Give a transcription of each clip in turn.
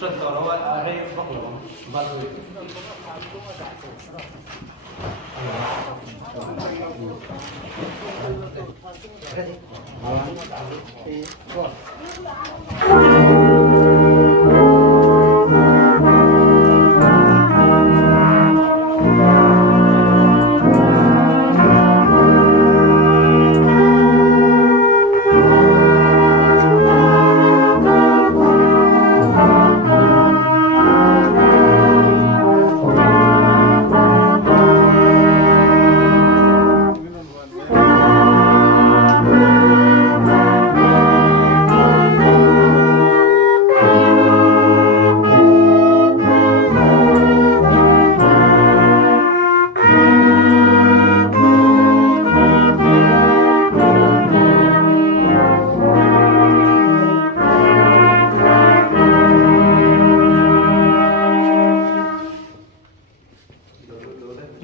trần tỏ nó ở đây bóc lửa và rồi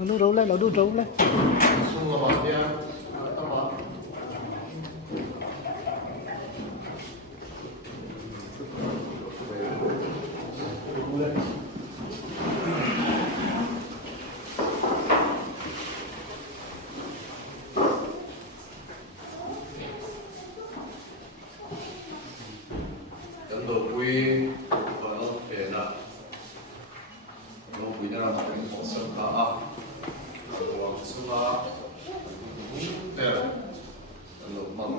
nó rấu lên, nó đu rấu lên. Dẫn đồ quy và nó thể là nó quy ra là một sân khả hoàng sân khả để nó bằng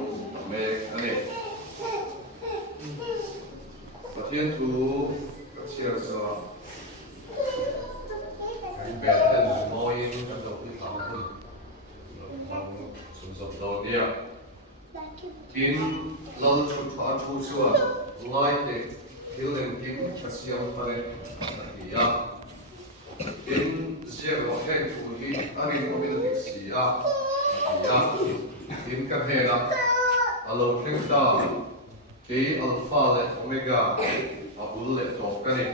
mẹ anh này và thiên thủ các chia sẻ cái bé thân môi các đồ quy phạm hơn bằng sung sụp đầu địa in lal chu pha chu suan lai te hiu den kim kasiam pare ya in zero he tu hi ari ko bil tiksi ya in ka hera alo thingta ke alpha le omega abul le to kani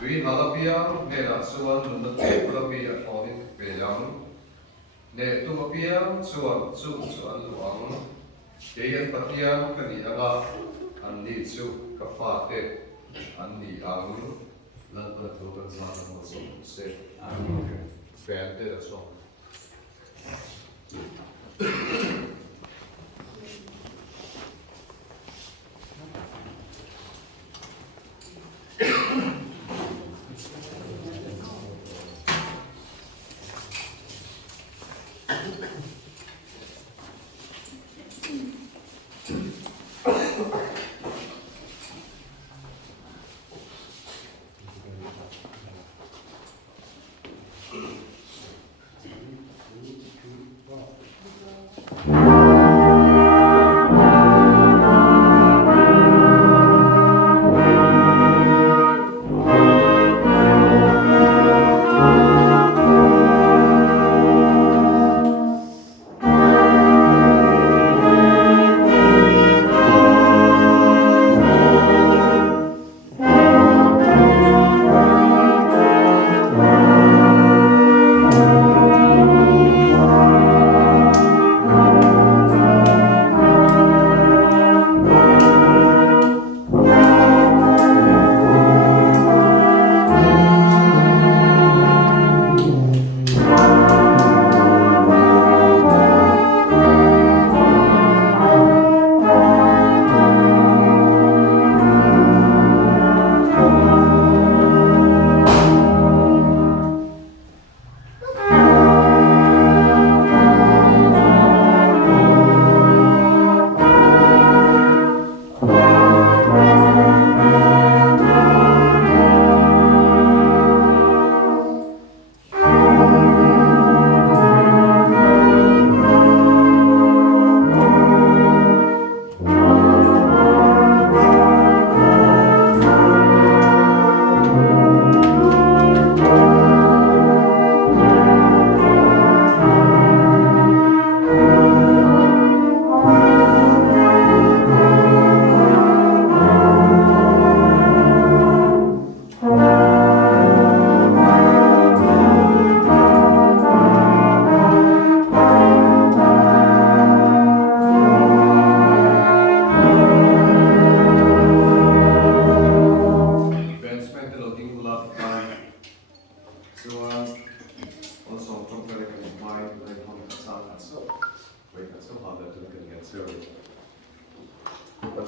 tui halapia hera suan nun te prabi a thoni pe yang ne tu mapia suan suan luang Keyan patian kaniaga andi chu kafate andi ang lan tu kan sana mo se amen ferte da so Thank you.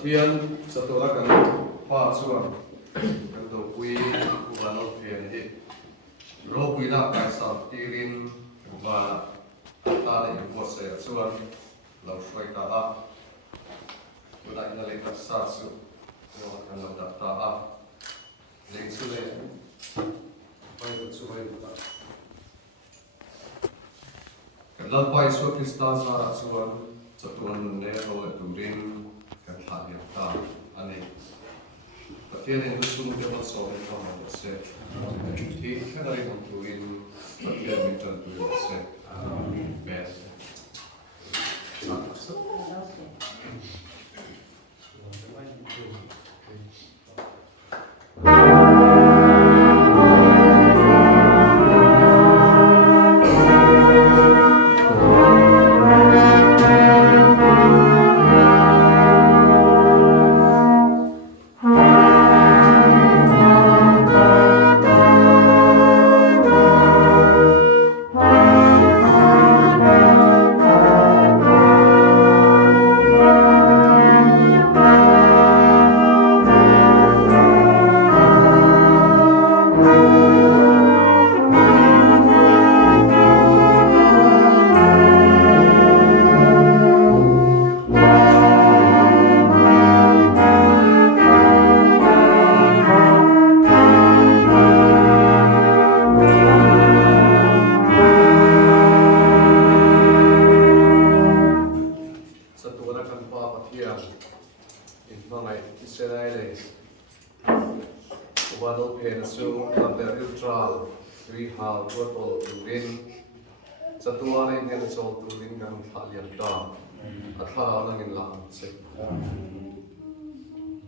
pathian satura kan pa chuan kan do pui uban al phian hi ro pui na kai sa tirin wa ta le ko se chuan lo shwai ta a ula ina le ka sa su ro kan lo da ta a le chu le pai chu bai ta kan la pai so krista sa chuan chatuan ne ho le turin kan thla ya ta ani pathian in sum de ba so le ka ma se ti kan ai hom turin pathian min tan tu se bes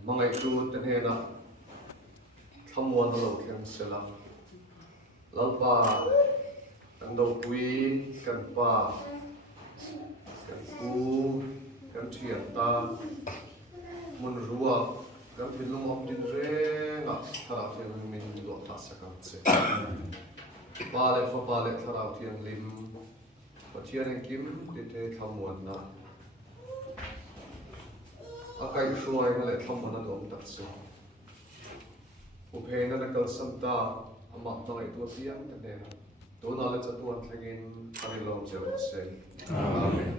mangai tu ten he na thamwan lo khem sela lalpa kan do pui kan pa kan pu kan thian ta mun ruwa kan thilung om din re na thara thian min lo ta sakam se pa le thara thian lim pathian kim ti te thamwan na akai shuai na le thamman na lom tak se uphe na kal samta ama tangai tu tiang ta ne na to na le chatuan thlengin ani lom je se amen